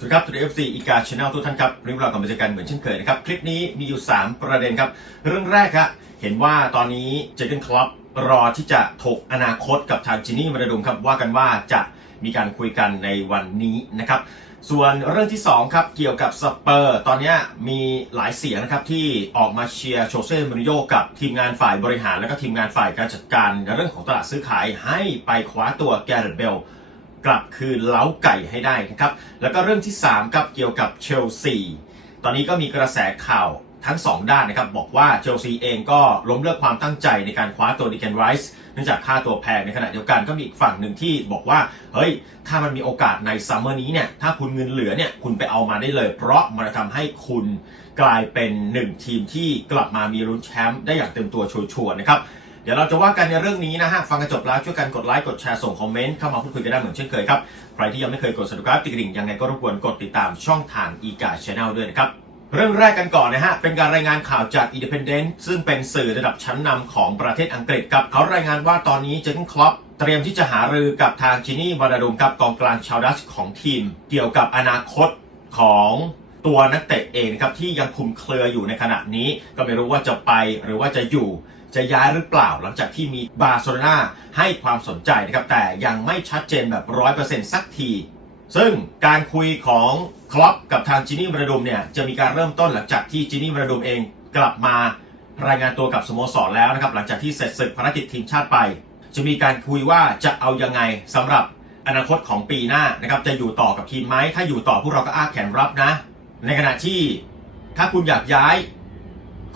สวัสดีครับทุกเอฟซีอีกาชาแนลทุกท่านครับวันนี้เรากลับมาเจอกันเหมือนเช่นเคยนะครับ คลิปนี้มีอยู่ 3 ประเด็นครับ เรื่องแรกครับเห็นว่าตอนนี้เจเกนคลับรอที่จะถกอนาคตกับทางจินี่มาราดุมครับว่ากันว่าจะมีการคุยกันในวันนี้นะครับส่วนเรื่องที่ 2 ครับ เกี่ยวกับสเปอร์ ตอนนี้มีหลายเสียงนะครับ ที่ออกมาเชียร์โชเซ่มริโญ่กับทีมงานฝ่ายบริหาร และก็ทีมงานฝ่ายการจัดการในเรื่องของตลาดซื้อขายให้ไปคว้าตัวแกเรตเบล กลับคืนเล้าไก่ให้ได้นะครับ แล้วก็เรื่องที่3ครับเกี่ยวกับเชลซี ตอนนี้ก็มีกระแสข่าวทั้ง 2 ด้านนะครับ บอกว่าเชลซีเองก็ล้มเลิกความตั้งใจในการคว้าตัวดิเกนไรส์เนื่องจากค่าตัวแพงในขณะเดียวกันก็มีอีกฝั่งหนึ่งที่บอกว่า เฮ้ย ถ้ามันมีโอกาสในซัมเมอร์นี้เนี่ย ถ้าคุณเงินเหลือเนี่ย คุณไปเอามาได้เลย เพราะมันจะทำให้คุณกลายเป็นหนึ่งทีมที่กลับมามีลุ้นแชมป์ได้อย่างเต็มตัวชัวร์ๆนะครับ เดี๋ยวเราจะว่ากันในเรื่องนี้นะฮะฟังกันจบแล้วช่วยกันกดไลค์กดแชร์ส่งคอมเมนต์เข้ามาพูดคุยกันได้เหมือนเช่นเคยครับใครที่ยังไม่เคยกด subscribe ติดกริ่งยังไงก็รบกวนกดติดตามช่องทาง e g a Channel ด้วยนะครับเรื่องแรกกันก่อนนะฮะ เป็นการรายงานข่าวจาก Independent ซึ่งเป็นสื่อระดับชั้นนำของประเทศอังกฤษครับ เขารายงานว่าตอนนี้เจนคลอปเตรียมที่จะหารือกับทางจินี่วานาดุมครับกองกลางชาวดัชของทีม เกี่ยวกับอนาคตของตัวนักเตะเองครับที่ยังคุมเครืออยู่ในขณะนี้ ก็ไม่รู้ว่าจะไปหรือว่าจะอยู่ จะย้ายหรือเปล่าหลังจากที่มีบาร์เซโลนาให้ความสนใจนะครับ แต่ยังไม่ชัดเจนแบบร้อยเปอร์เซ็นต์สักที ซึ่งการคุยของคลอปกับทางจินี่วราดุมเนี่ยจะมีการเริ่มต้นหลังจากที่จินี่วราดุมเองกลับมารายงานตัวกับสโมสรแล้วนะครับ หลังจากที่เสร็จศึกภารกิจทีมชาติไป จะมีการคุยว่าจะเอายังไงสำหรับอนาคตของปีหน้านะครับจะอยู่ต่อกับทีมไหมถ้าอยู่ต่อพวกเราก็อ้าแขนรับนะ ในขณะที่ถ้าคุณอยากย้าย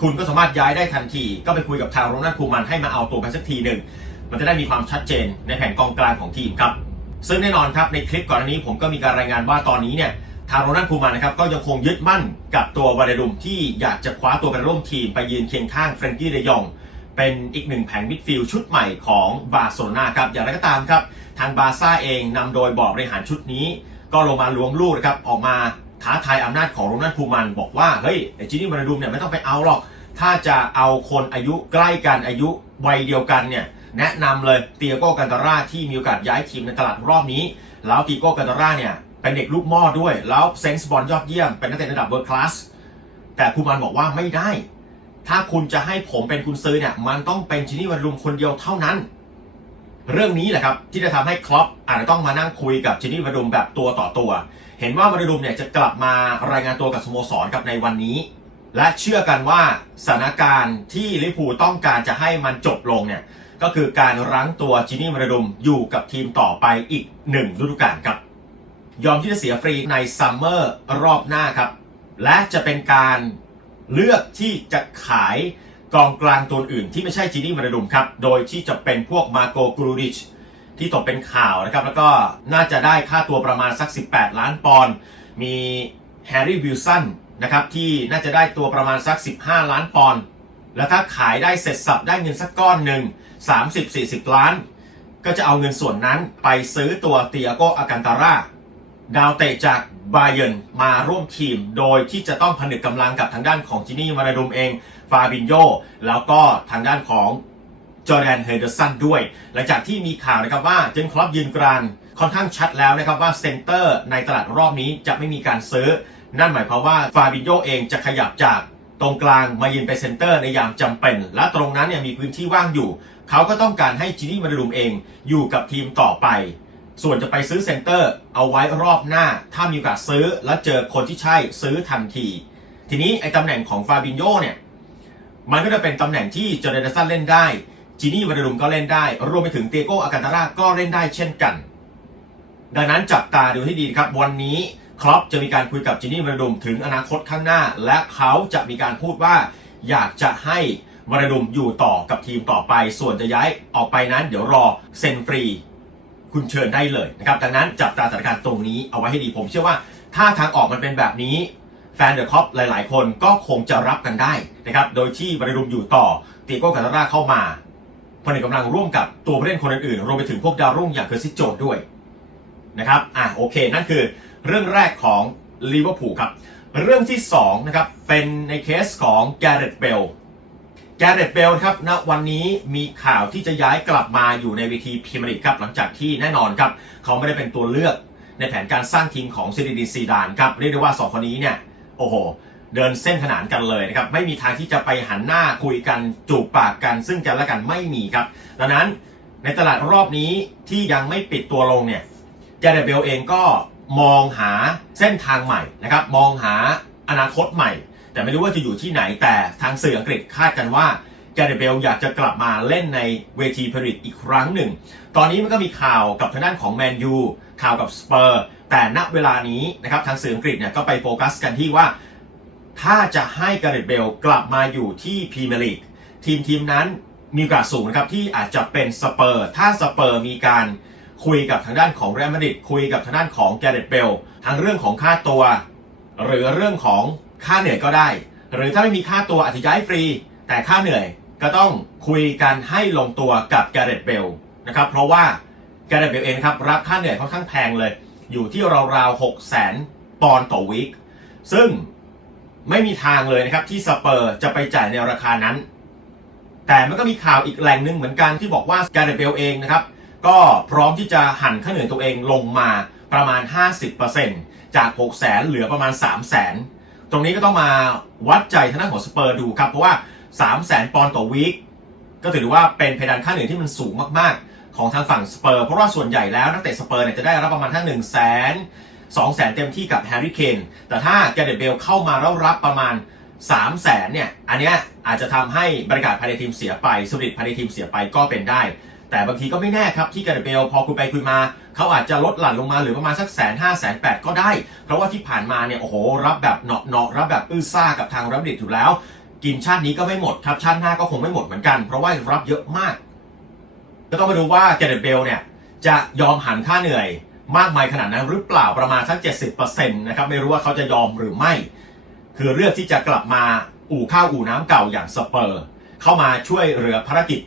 คุณก็สามารถย้ายได้ทันที ก็ไปคุยกับทางโรนัลคูมันให้มาเอาตัวไปสักทีหนึ่ง มันจะได้มีความชัดเจนในแผนกองกลางของทีมครับ ซึ่งแน่นอนครับในคลิปก่อนอันนี้ผมก็มีการรายงานว่าตอนนี้เนี่ยทางโรนัลคูมันนะครับก็ยังคงยึดมั่นกับตัววาเดดุมที่อยากจะคว้าตัวไปร่วมทีมไปยืนเคียงข้างเฟรนกี้เดยองเป็นอีกหนึ่งแผงมิดฟิลด์ชุดใหม่ของบาร์เซโลนาครับอย่างไรก็ตามครับ ทางบาร์ซ่าเองนำโดยบอร์บริหารชุดนี้ ก็ลงมาล้วงลูกนะครับออกมา ท้าทายอำนาจของโรนัลด์คูมันบอกว่าเฮ้ยไอจินี่วาเดดุมเนี่ยไม่ต้องไปเอาหรอก ถ้าจะเอาคนอายุใกล้กันอายุวัยเดียวกันเนี่ยแนะนำเลยเตียโก้กันตาร่าที่มีโอกาสย้ายทีมในตลาดรอบนี้ แล้วตีโก้กันตาร่าเนี่ยเป็นเด็กลูกหม้อด้วย แล้วเซนส์บอลยอดเยี่ยมเป็นนักเตะระดับเวิร์คลาสแต่คูมันบอกว่าไม่ได้ ถ้าคุณจะให้ผมเป็นคุณซื้อเนี่ยมันต้องเป็นชินี่วันรุมคนเดียวเท่านั้น เรื่องนี้แหละครับที่จะทำให้คลอปอาจจะต้องมานั่งคุยกับจินี่วารุมแบบตัวต่อตัว เห็นว่าวารุมเนี่ยจะกลับมารายงานตัวกับสโมสรกับในวันนี้ และเชื่อกันว่าสถานการณ์ที่ลิเวอร์พูต้องการจะให้มันจบลงเนี่ยก็คือการรั้งตัวจินี่วารุมอยู่กับทีมต่อไปอีกหนึ่งฤดูกาลครับ ยอมที่จะเสียฟรีในซัมเมอร์รอบหน้าครับ และจะเป็นการเลือกที่จะขายกองกลางตัวอื่นที่ไม่ใช่จีนี่มาราดุมครับ โดยที่จะเป็นพวกมาโกกรูดิช ที่ตกเป็นข่าวนะครับ แล้วก็น่าจะได้ค่าตัวประมาณสัก 18 ล้านปอนด์มีแฮร์รี่วิลสันนะครับที่น่าจะได้ตัวประมาณสัก 15 ล้านปอนด์แล้วถ้าขายได้เสร็จสับได้เงินสักก้อนหนึ่ง30-40 ล้าน ก็จะเอาเงินส่วนนั้นไปซื้อตัวเตียโกอากันตาร่าดาวเตะจากบาเยนมาร่วมทีม โดยที่จะต้องผนึกกำลังกับทางด้านของจินี่มาราดุมเอง ฟาบินโยแล้วก็ทางด้านของ จอร์แดนเฮเดอร์สันด้วย หลังจากที่มีข่าวนะครับว่าเจนคลอปยืนกรานค่อนข้างชัดแล้วนะครับว่าเซนเตอร์ในตลาดรอบนี้จะไม่มีการซื้อ นั่นหมายความว่าฟาบินโยเองจะขยับจากตรงกลางมายืนเป็นเซนเตอร์ในยามจำเป็น และตรงนั้นเนี่ยมีพื้นที่ว่างอยู่ เขาก็ต้องการให้จินี่มาราดุมเองอยู่กับทีมต่อไป ส่วนจะไปซื้อเซนเตอร์เอาไว้รอบหน้า ถ้ามีโอกาสซื้อแล้วเจอคนที่ใช่ซื้อทันที ทีนี้ไอ้ตำแหน่งของฟาบินโยเนี่ยมันก็จะเป็นตำแหน่งที่จอร์แดนสันเล่นได้ จีนี่วารุมก็เล่นได้ รวมไปถึงเตโกอากันตาร่าก็เล่นได้เช่นกัน ดังนั้นจับตาดูให้ดีครับ วันนี้ครอปจะมีการคุยกับจินี่วารุมถึงอนาคตข้างหน้า และเขาจะมีการพูดว่า อยากจะให้วารุมอยู่ต่อกับทีมต่อไป ส่วนจะย้ายออกไปนั้นเดี๋ยวรอเซ็นฟรี คุณเชิญได้เลยนะครับดังนั้นจับตาสถานการณ์ตรงนี้เอาไว้ให้ดีผมเชื่อว่า ถ้าทางออกมันเป็นแบบนี้แฟนเดอะคอปหลาย ๆ คนก็คงจะรับกันได้นะครับ โดยที่บริรุมอยู่ต่อตีโก้คาตาร่าเข้ามา ผนึกกำลังร่วมกับตัวผู้เล่นคนอื่นๆ รวมไปถึงพวกดาวรุ่งอย่างเคอร์ซิโจด้วยนะครับ อะโอเค นั่นคือเรื่องแรกของลิเวอร์พูลครับ เรื่องที่2นะครับ เป็นในเคสของแกเรตเบล แกเรตเบลครับ ณ วันนี้มีข่าวที่จะย้ายกลับมาอยู่ในเวทีพรีเมียร์ลีกครับ หลังจากที่แน่นอนครับ เขาไม่ได้เป็นตัวเลือกในแผนการสร้างทีมของซิดิดีซีดานครับ เรียกได้ว่าสองคนนี้เนี่ย โอ้โห เดินเส้นขนานกันเลยนะครับ ไม่มีทางที่จะไปหันหน้าคุยกันจูบปากกัน ซึ่งกันและกันไม่มีครับ ดังนั้นในตลาดรอบนี้ที่ยังไม่ปิดตัวลงเนี่ยแกเรเบลเองก็มองหาเส้นทางใหม่นะครับ มองหาอนาคตใหม่ แต่ไม่รู้ว่าจะอยู่ที่ไหนแต่ทางสื่ออังกฤษคาดกันว่าแกเรเบลอยากจะกลับมาเล่นในเวทีพรีอีกครั้งหนึ่ง ตอนนี้มันก็มีข่าวกับทางด้านของแมนยูข่าวกับสเปอร์แต่ณเวลานี้นะครับทางสื่ออังกฤษเนี่ยก็ไปโฟกัสกันที่ว่า ถ้าจะให้การ์เรตเบลกลับมาอยู่ที่พรีเมียร์ลีกทีมทีมนั้นมีโอกาสสูงนะครับที่อาจจะเป็นสเปอร์ ถ้าสเปอร์มีการคุยกับทางด้านของเรอัลมาดริดคุยกับทางด้านของแกเรตเบลทั้งเรื่องของค่าตัว หรือเรื่องของค่าเหนื่อยก็ได้ หรือถ้าไม่มีค่าตัวอาจจะย้ายฟรี แต่ค่าเหนื่อยก็ต้องคุยกันให้ลงตัวกับแกเรตเบลนะครับเพราะว่าแกเรตเบลเองครับรับค่าเหนื่อยค่อนข้างแพงเลย อยู่ที่ราวๆ6 0 0 0 0 0ปอนด์ต่อวีคซึ่ง ไม่มีทางเลยนะครับที่สเปอร์จะไปจ่ายในราคานั้น แต่มันก็มีข่าวอีกแหล่งหนึ่งเหมือนกันที่บอกว่าการเบลเองนะครับ ก็พร้อมที่จะหั่นค่าเหนื่อยตัวเองลงมาประมาณ 50%จาก 6 0 0 0 0 0เหลือประมาณ 3 0 0 0 0 0ตรงนี้ก็ต้องมาวัดใจทางด้านของสเปอร์ดูครับ เพราะว่า 3 0 0 0 0 0ปอนด์ต่อวีคก็ถือว่าเป็นเพดานค่าเหนื่อยที่มันสูงมากๆ ของทางฝั่งสเปอร์ เพราะว่าส่วนใหญ่แล้วนักเตะสเปอร์เนี่ยจะได้รับประมาณทั้ง1 0 0 0 0 0 2 0 0 0 0เต็มที่กับแฮร์รี่เคนแต่ถ้าแกเดตเบลเข้ามาแล้วรับประมาณ3 0 0 0 0 0เนี่ย อันเนี้ยอาจจะทำให้บรรยากาศภายในทีมเสียไปสปิริตภายในทีมเสียไปก็เป็นได้ แต่บางทีก็ไม่แน่ครับที่แกเดตเบลพอคุยไปคุยมา เขาอาจจะลดหลั่นลงมาเหรือประมาณสักแสนห้าแสนแปดก็ได้ เพราะว่าที่ผ่านมาเนี่ยโอ้โหรับแบบเนาะเนาะรับแบบอื้อซ่ากับทางรับดิดอยู่แล้วกินชาตินี้ก็ไม่หมดครับชาติหน้าก็คงไม่หมดเหมือนกัน เพราะว่ารับเยอะมาก ก็ต้องมาดูว่าแกเดตเบลเนี่ยจะยอมหันค่าเหนื่อย มากมายขนาดนั้นหรือเปล่าประมาณสัก 70%นะครับไม่รู้ว่าเขาจะยอมหรือไม่ คือเลือกที่จะกลับมาอู่ข้าวอู่น้ำเก่าอย่างสเปอร์ เข้ามาช่วยเหลือภารกิจ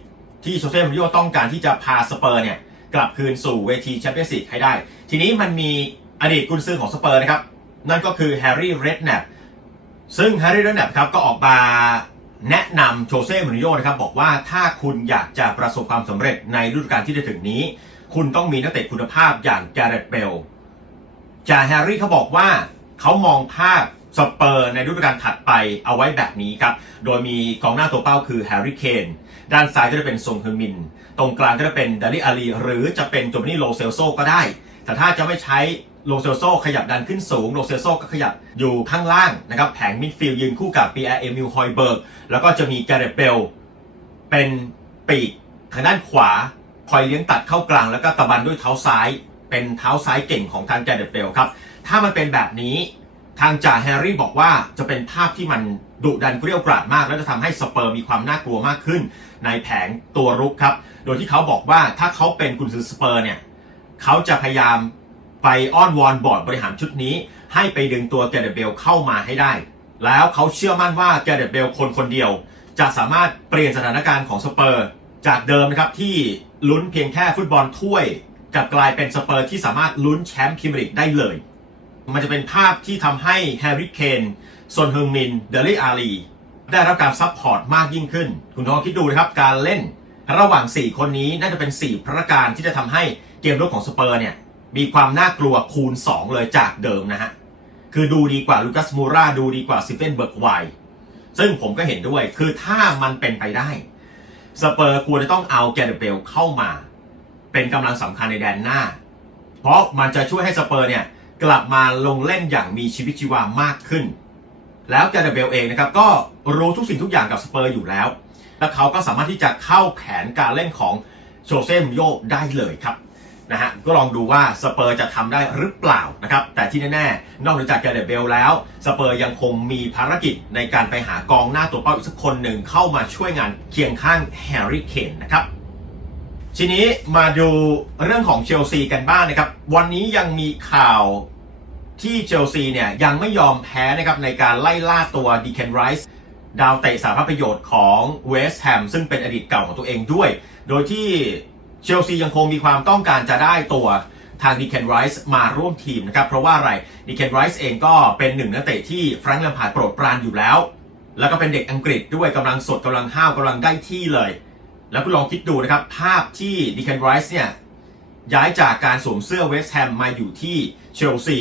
ที่โซเซ่มริโอต้องการที่จะพาสเปอร์เนี่ยกลับคืนสู่เวทีแชมเปี้ยนส์ลีกให้ได้ ทีนี้มันมีอดีตกุนซือของสเปอร์นะครับ นั่นก็คือแฮร์รี่เรดแนปซึ่งแฮร์รี่เรดแนปครับก็ออกมาแนะนำโชเซ่มูรินโญ่นะครับบอกว่าถ้าคุณอยากจะประสบความสำเร็จในฤดูกาลที่จะถึงนี้ คุณต้องมีนักเตะคุณภาพอย่างแกเรตเบลจาแฮร์รี่เขาบอกว่าเขามองภาพสเปอร์ในฤดูกาลถัดไปเอาไว้แบบนี้ครับ โดยมีกองหน้าตัวเป้าคือแฮร์รี่เคน ด้านซ้ายก็จะเป็นซงฮึมิน ตรงกลางก็จะเป็นดาริอาลีหรือจะเป็นโจมานี่โลเซลโซก็ได้ แต่ถ้าจะไม่ใช้โลเซลโซขยับดันขึ้นสูง โลเซลโซก็ขยับอยู่ข้างล่างนะครับ แผงมิดฟิลด์ยืนคู่กับปีแอร์เอมิลฮอยเบิร์ก แล้วก็จะมีแกเรตเบลเป็นปีกทางด้านขวา คอยเลี้ยงตัดเข้ากลางแล้วก็ตะบันด้วยเท้าซ้าย เป็นเท้าซ้ายเก่งของทางแกเดเบลครับ ถ้ามันเป็นแบบนี้ทางจ่าแฮร์รี่บอกว่าจะเป็นภาพที่มันดุดันเกรี้ยวกราดมาก และจะทำให้สเปอร์มีความน่ากลัวมากขึ้น ในแผงตัวรุกครับ โดยที่เขาบอกว่าถ้าเขาเป็นกุนซือสเปอร์เนี่ยเขาจะพยายามไปอ้อนวอนบอร์ดบริหารชุดนี้ ให้ไปดึงตัวแกเดเบลเข้ามาให้ได้ แล้วเขาเชื่อมั่นว่าแกเดเบลคนคนเดียว จะสามารถเปลี่ยนสถานการณ์ของสเปอร์ จากเดิมนะครับที่ลุ้นเพียงแค่ฟุตบอลถ้วยกลับกลายเป็นสเปอร์ที่สามารถลุ้นแชมป์พรีเมียร์ลีกได้เลย มันจะเป็นภาพที่ทำให้แฮร์รี่เคนซอนเฮงมิน เดลี่อาลีได้รับการซัพพอร์ตมากยิ่งขึ้น คุณลองคิดดูนะครับ การเล่นระหว่าง 4 คนนี้น่าจะเป็น 4 พระการที่จะทำให้เกมรุกของสเปอร์เนี่ยมีความน่ากลัวคูณ 2 เลยจากเดิมนะฮะ คือดูดีกว่าลูคัสมูราดูดีกว่าซิเฟนเบิร์กไวซึ่งผมก็เห็นด้วยคือถ้ามันเป็นไปได้ สเปอร์ควรจะต้องเอาแกเรตเบลเข้ามา เป็นกำลังสำคัญในแดนหน้า เพราะมันจะช่วยให้สเปอร์เนี่ยกลับมาลงเล่นอย่างมีชีวิตชีวามากขึ้น แล้วแกเรตเบลเองนะครับก็รู้ทุกสิ่งทุกอย่างกับสเปอร์อยู่แล้ว และเขาก็สามารถที่จะเข้าแผนการเล่นของโชเซ่มโยได้เลยครับ นะฮะก็ลองดูว่าสเปอร์จะทำได้หรือเปล่านะครับ แต่ที่แน่ๆ นอกจากแกเรตเบลแล้วสเปอร์ยังคงมีภารกิจในการไปหากองหน้าตัวเป้าอีกสักคนหนึ่งเข้ามาช่วยงานเคียงข้างแฮร์รี่เคนนะครับทีนี้มาดูเรื่องของเชลซีกันบ้างนะครับ วันนี้ยังมีข่าวที่เชลซีเนี่ยยังไม่ยอมแพ้นะครับในการไล่ล่าตัวดีเคนไรส์ดาวเตะสาภาพประโยชน์ของเวสต์แฮมซึ่งเป็นอดีตเก่าของตัวเองด้วย โดยที่ เชลซียังคงมีความต้องการจะได้ตัวทางดีเคนไรส์มาร่วมทีมนะครับ เพราะว่าอะไรดีเคนไรส์เองก็เป็นหนึ่งนักเตะที่แฟรงค์แลมพาร์ดโปรดปรานอยู่แล้ว แล้วก็เป็นเด็กอังกฤษด้วยกำลังสดกำลังห้าวกำลังได้ที่เลย แล้วคุณลองคิดดูนะครับ ภาพที่ดีเคนไรส์เนี่ยย้ายจากการสวมเสื้อเวสต์แฮมมาอยู่ที่เชลซี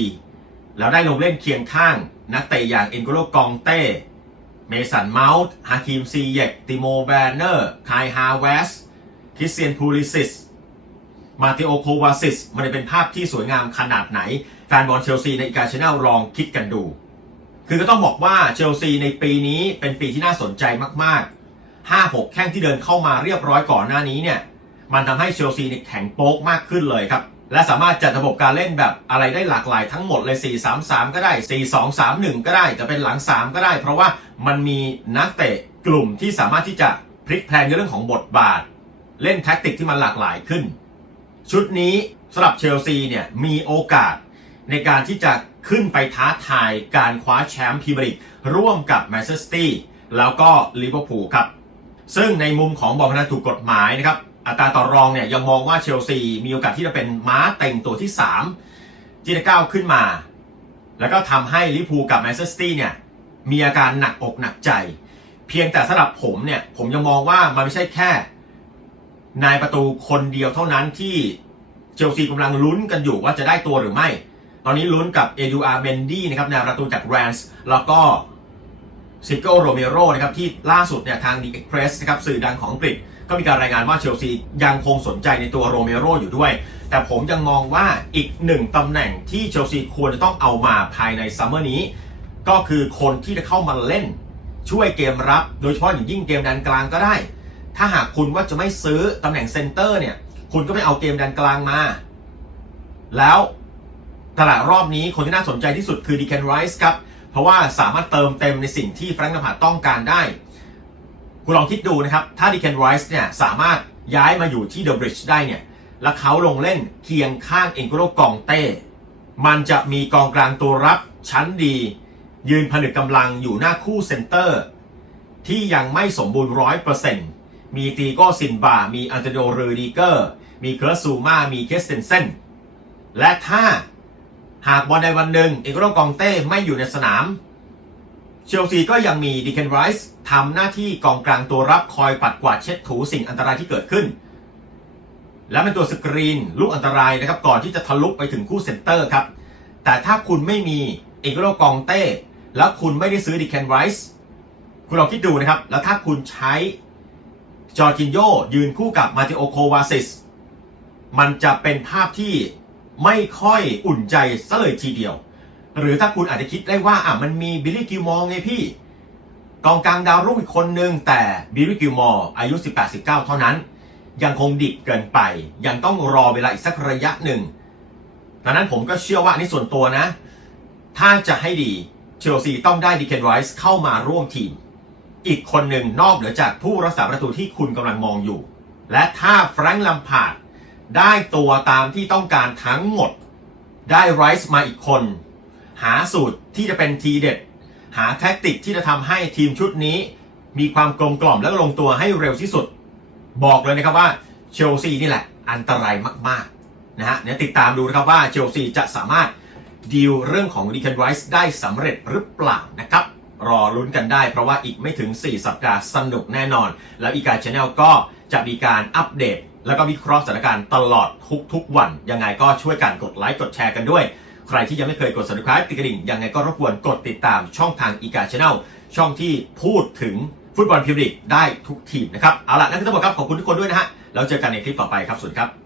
แล้วได้ลงเล่นเคียงข้าง นักเตะอย่างเอ็นโกโลกองเต้เมสันเมาส์ฮาคิมซีเยกติโมแบนเนอร์คายฮาเวส คริสเตียนพูลิซิส มาติโอโควาซิส มันจะเป็นภาพที่สวยงามขนาดไหน แฟนบอลเชลซีในอีกาชแนลลองคิดกันดู คือก็ต้องบอกว่าเชลซีในปีนี้เป็นปีที่น่าสนใจมาก ๆ 5-6 แข้งที่เดินเข้ามาเรียบร้อยก่อนหน้านี้เนี่ย มันทำให้เชลซีเนี่ยแข็งโป๊กมากขึ้นเลยครับ และสามารถจัดระบบการเล่นแบบอะไรได้หลากหลายทั้งหมดเลย 4-3-3 ก็ได้ 4-2-3-1 ก็ได้ จะเป็นหลัง 3 ก็ได้ เพราะว่ามันมีนักเตะกลุ่มที่สามารถที่จะพลิกแพลงในเรื่องของบทบาท เล่นแท็กติกที่มันหลากหลายขึ้น ชุดนี้สำหรับเชลซีเนี่ยมีโอกาสในการที่จะขึ้นไปท้าทายการคว้าแชมป์พรีเมียร์ลีกร่วมกับแมนเชสเตอร์ซิตี้แล้วก็ลิเวอร์พูลครับ ซึ่งในมุมของบอลพนันถูกกฎหมายนะครับ อัตราต่อรองเนี่ยยังมองว่าเชลซีมีโอกาสที่จะเป็นม้าเต็งตัวที่ 3 ที่จะก้าวขึ้นมา แล้วก็ทำให้ลิเวอร์พูลกับแมนเชสเตอร์ซิตี้เนี่ยมีอาการหนักอกหนักใจ เพียงแต่สำหรับผมเนี่ยผมยังมองว่ามันไม่ใช่แค่ นายประตูคนเดียวเท่านั้นที่เชลซีกำลังลุ้นกันอยู่ว่าจะได้ตัวหรือไม่ ตอนนี้ลุ้นกับเอดูอาร์เบนดี้นะครับนายประตูจากแรนส์แล้วก็ซิโกโรเมโรนะครับที่ล่าสุดเนี่ยทางดีเอ็กเพรสนะครับสื่อดังของอังกฤษ ก็มีการรายงานว่าเชลซียังคงสนใจในตัวโรเมโรอยู่ด้วย แต่ผมยังมองว่าอีกหนึ่งตำแหน่งที่เชลซีควรจะต้องเอามาภายในซัมเมอร์นี้ ก็คือคนที่จะเข้ามาเล่นช่วยเกมรับ โดยเฉพาะอย่างยิ่งเกมดันกลางก็ได้ ถ้าหากคุณว่าจะไม่ซื้อตำแหน่งเซนเตอร์เนี่ย คุณก็ไปเอาเกมดันกลางมา แล้วตลาดรอบนี้คนที่น่าสนใจที่สุดคือดีแคนไรส์ครับ เพราะว่าสามารถเติมเต็มในสิ่งที่แฟรงค์นภาต้องการได้ คุณลองคิดดูนะครับ ถ้าดีแคนไรส์เนี่ยสามารถย้ายมาอยู่ที่เดอะบริดจ์ได้เนี่ย แล้วเขาลงเล่นเคียงข้างเอ็นโกโลกองเต้ มันจะมีกองกลางตัวรับชั้นดี ยืนผนึกกำลังอยู่หน้าคู่เซนเตอร์ ที่ยังไม่สมบูรณ์ร้อยเปอร์เซ็นต์ มีตีโกซินบา มีอันเตโดเรดีเกอร์ มีเคอร์ซูมา มีเคสเซนเซนและถ้าหากวันใดวันหนึ่งเอกโรกองเต้ไม่อยู่ในสนาม เชลซีก็ยังมีดีเคนไรส์ทำหน้าที่กองกลางตัวรับคอยปัดกวาดเช็ดถูสิ่งอันตรายที่เกิดขึ้น และเป็นตัวสกรีนลูกอันตรายนะครับก่อนที่จะทะลุไปถึงคู่เซนเตอร์ครับ แต่ถ้าคุณไม่มีเอกโรกองเต้ แล้วคุณไม่ได้ซื้อดีเคนไรส์คุณลองคิดดูนะครับ แล้วถ้าคุณใช้ จอร์จินโยยืนคู่กับมาติโอโควาซิส มันจะเป็นภาพที่ไม่ค่อยอุ่นใจซะเลยทีเดียว หรือถ้าคุณอาจจะคิดได้ว่าอะมันมีบิลลี่กิลมอร์ไงพี่ กองกลางดาวรุ่งอีกคนนึง แต่บิลลี่กิลมอร์อายุ 18-19 เท่านั้น ยังคงดิบเกินไป ยังต้องรอเวลาอีกสักระยะหนึ่งดังนั้นผมก็เชื่อว่านนี่ส่วนตัวนะ ถ้าจะให้ดีเชลซีต้องได้ดิเคนไรส์เข้ามาร่วมทีม อีกคนหนึ่งนอกเหนือจากผู้รักษาประตูที่คุณกำลังมองอยู่ และถ้าแฟรงค์ลัมพาร์ดได้ตัวตามที่ต้องการทั้งหมด ได้ไรส์มาอีกคน หาสูตรที่จะเป็นทีเด็ด หาแท็กติกที่จะทำให้ทีมชุดนี้ มีความกลมกล่อมและลงตัวให้เร็วที่สุด บอกเลยนะครับว่าเชลซีนี่แหละ อันตรายมากๆนะฮะเนี่ยติดตามดูนะครับว่าเชลซีจะสามารถดีลเรื่องของดีเคนไรส์ได้สำเร็จหรือเปล่านะครับ รอลุ้นกันได้ เพราะว่าอีกไม่ถึง 4 สัปดาห์สนุกแน่นอน แล้วอีกาชแนลก็จะมีการอัปเดต แล้วก็วิเคราะห์สถานการณ์ตลอดทุกๆวัน ยังไงก็ช่วยกันกดไลค์กดแชร์กันด้วย ใครที่ยังไม่เคยกด subscribe ติดกระดิ่ง ยังไงก็รบกวนกดติดตามช่องทางอีกาชแนลช่องที่พูดถึงฟุตบอลพรีเมียร์ลีกได้ทุกทีมนะครับเอาล่ะนั่นคือทั้งหมดครับขอบคุณทุกคนด้วยนะฮะแล้วเจอกันในคลิปต่อไปครับสวัสดีครับ